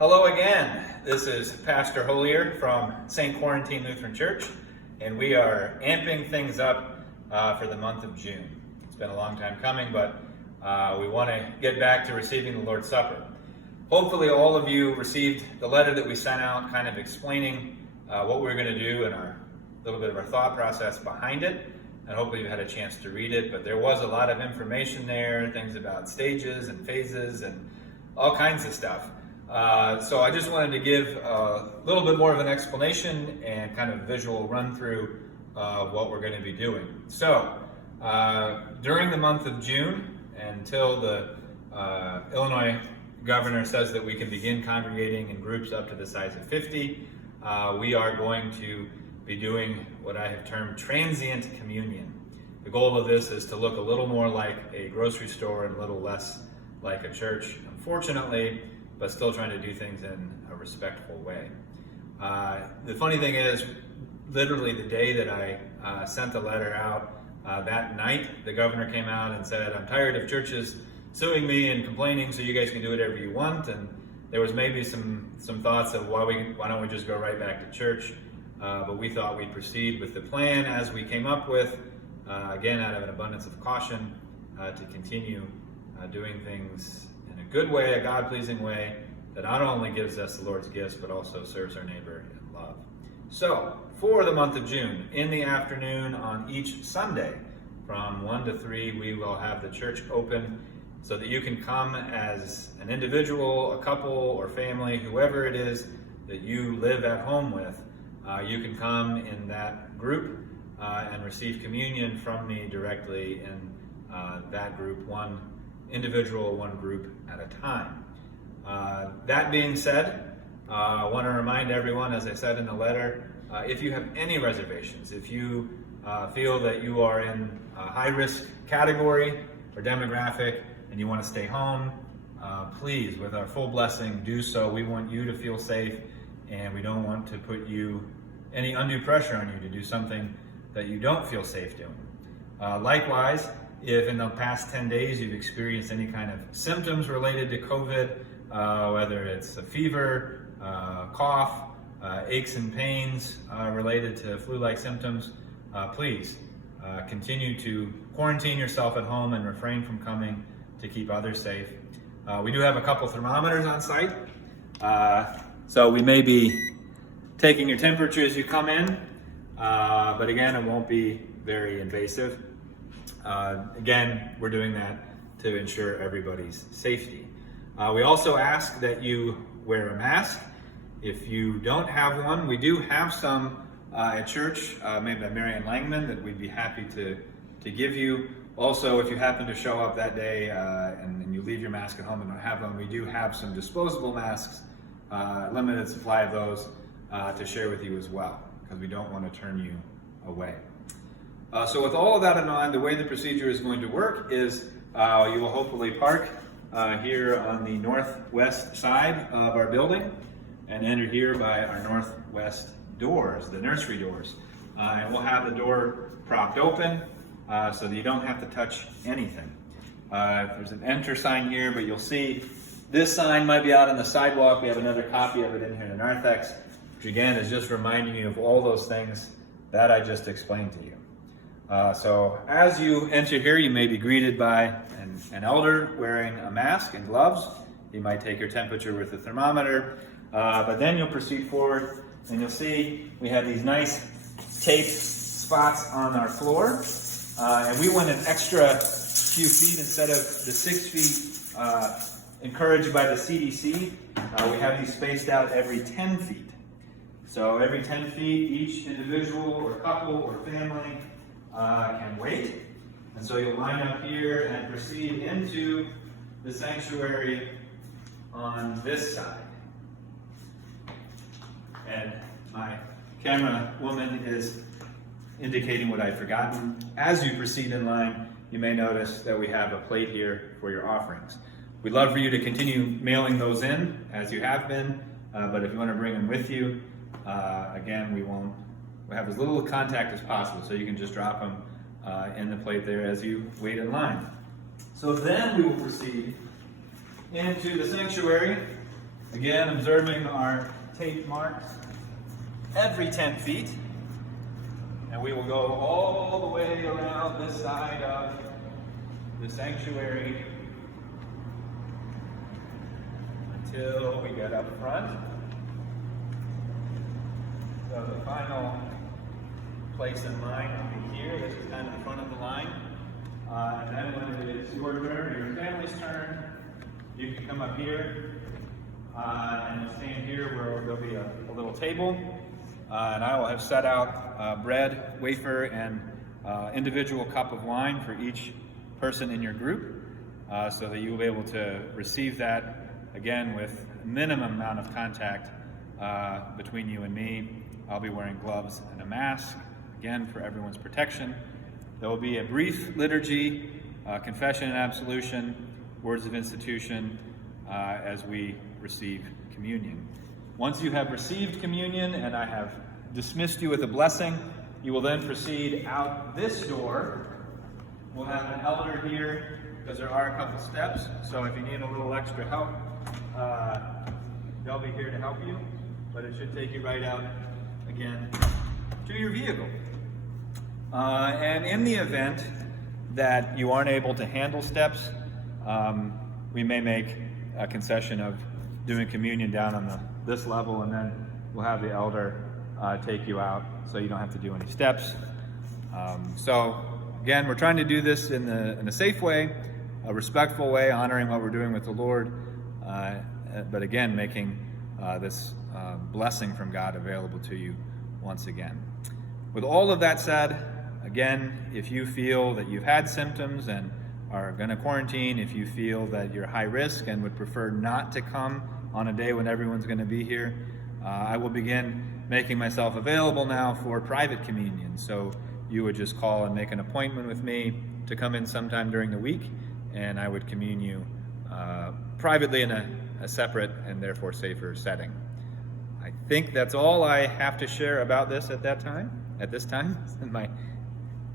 Hello again. This is Pastor Holier from St. Quarantine Lutheran Church, and we are amping things up for the month of June. It's been a long time coming, but we want to get back to receiving the Lord's Supper. Hopefully all of you received the letter that we sent out kind of explaining what we're going to do and a little bit of our thought process behind it, and hopefully you had a chance to read it. But there was a lot of information there, things about stages and phases and all kinds of stuff. So I just wanted to give a little bit more of an explanation and kind of visual run through what we're going to be doing. So during the month of June, until the Illinois governor says that we can begin congregating in groups up to the size of 50, we are going to be doing what I have termed transient communion. The goal of this is to look a little more like a grocery store and a little less like a church, unfortunately, but still trying to do things in a respectful way. The funny thing is, literally the day that I sent the letter out, that night, the governor came out and said, "I'm tired of churches suing me and complaining, so you guys can do whatever you want." And there was maybe some thoughts of why don't we just go right back to church? But we thought we'd proceed with the plan as we came up with, again, out of an abundance of caution, to continue doing things in a good way, a God-pleasing way, that not only gives us the Lord's gifts, but also serves our neighbor in love. So, for the month of June, in the afternoon on each Sunday, from 1 to 3, we will have the church open so that you can come as an individual, a couple, or family, whoever it is that you live at home with. You can come in that group and receive communion from me directly in that group, one individual, one group at a time. That being said, I want to remind everyone, as I said in the letter, if you have any reservations, if you feel that you are in a high-risk category or demographic and you want to stay home, please, with our full blessing, do so. We want you to feel safe, and we don't want to put any undue pressure on you to do something that you don't feel safe doing. Likewise, if in the past 10 days you've experienced any kind of symptoms related to COVID, whether it's a fever, cough, aches and pains related to flu-like symptoms, please continue to quarantine yourself at home and refrain from coming to keep others safe. We do have a couple thermometers on site, so we may be taking your temperature as you come in, but again, it won't be very invasive. Again, we're doing that to ensure everybody's safety. We also ask that you wear a mask. If you don't have one, we do have some at church, made by Marian Langman, that we'd be happy to give you. Also, if you happen to show up that day and you leave your mask at home and don't have one, we do have some disposable masks, limited supply of those, to share with you as well, because we don't want to turn you away. So with all of that in mind, the way the procedure is going to work is you will hopefully park here on the northwest side of our building and enter here by our northwest doors, the nursery doors. And we'll have the door propped open so that you don't have to touch anything. There's an enter sign here, but you'll see this sign might be out on the sidewalk. We have another copy of it in here in the narthex, which again is just reminding you of all those things that I just explained to you. So as you enter here, you may be greeted by an elder wearing a mask and gloves. He might take your temperature with a thermometer, but then you'll proceed forward and you'll see we have these nice taped spots on our floor. And we went an extra few feet instead of the 6 feet encouraged by the CDC. We have these spaced out every 10 feet. So every 10 feet, each individual or couple or family can wait. And so you'll line up here and proceed into the sanctuary on this side. And my camera woman is indicating what I'd forgotten. As you proceed in line, you may notice that we have a plate here for your offerings. We'd love for you to continue mailing those in as you have been, but if you want to bring them with you, again, we have as little contact as possible, so you can just drop them in the plate there as you wait in line. So then we will proceed into the sanctuary Again, observing our tape marks every 10 feet. And we will go all the way around this side of the sanctuary until we get up front. So the final place in line will be here. This is kind of the front of the line. And then when it is your turn, or your family's turn, you can come up here and stand here where there'll be a little table. And I will have set out bread, wafer, and individual cup of wine for each person in your group so that you will be able to receive that, again, with minimum amount of contact between you and me. I'll be wearing gloves and a mask, again, for everyone's protection. There will be a brief liturgy, confession and absolution, words of institution as we receive communion. Once you have received communion and I have dismissed you with a blessing, you will then proceed out this door. We'll have an elder here because there are a couple steps, so if you need a little extra help, they'll be here to help you, but it should take you right out again to your vehicle. And in the event that you aren't able to handle steps, we may make a concession of doing communion down on this level, and then we'll have the elder take you out so you don't have to do any steps. So again, we're trying to do this in a safe way, a respectful way, honoring what we're doing with the Lord, but again, making this blessing from God available to you once again. With all of that said, again, if you feel that you've had symptoms and are going to quarantine, if you feel that you're high risk and would prefer not to come on a day when everyone's going to be here, I will begin making myself available now for private communion. So you would just call and make an appointment with me to come in sometime during the week, and I would commune you privately in a separate and therefore safer setting. I think that's all I have to share about this at this time. And my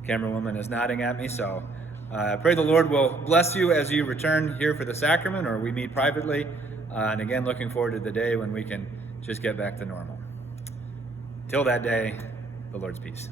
camera woman is nodding at me, so I pray the Lord will bless you as you return here for the sacrament, or we meet privately. And again, looking forward to the day when we can just get back to normal. Till that day, the Lord's peace.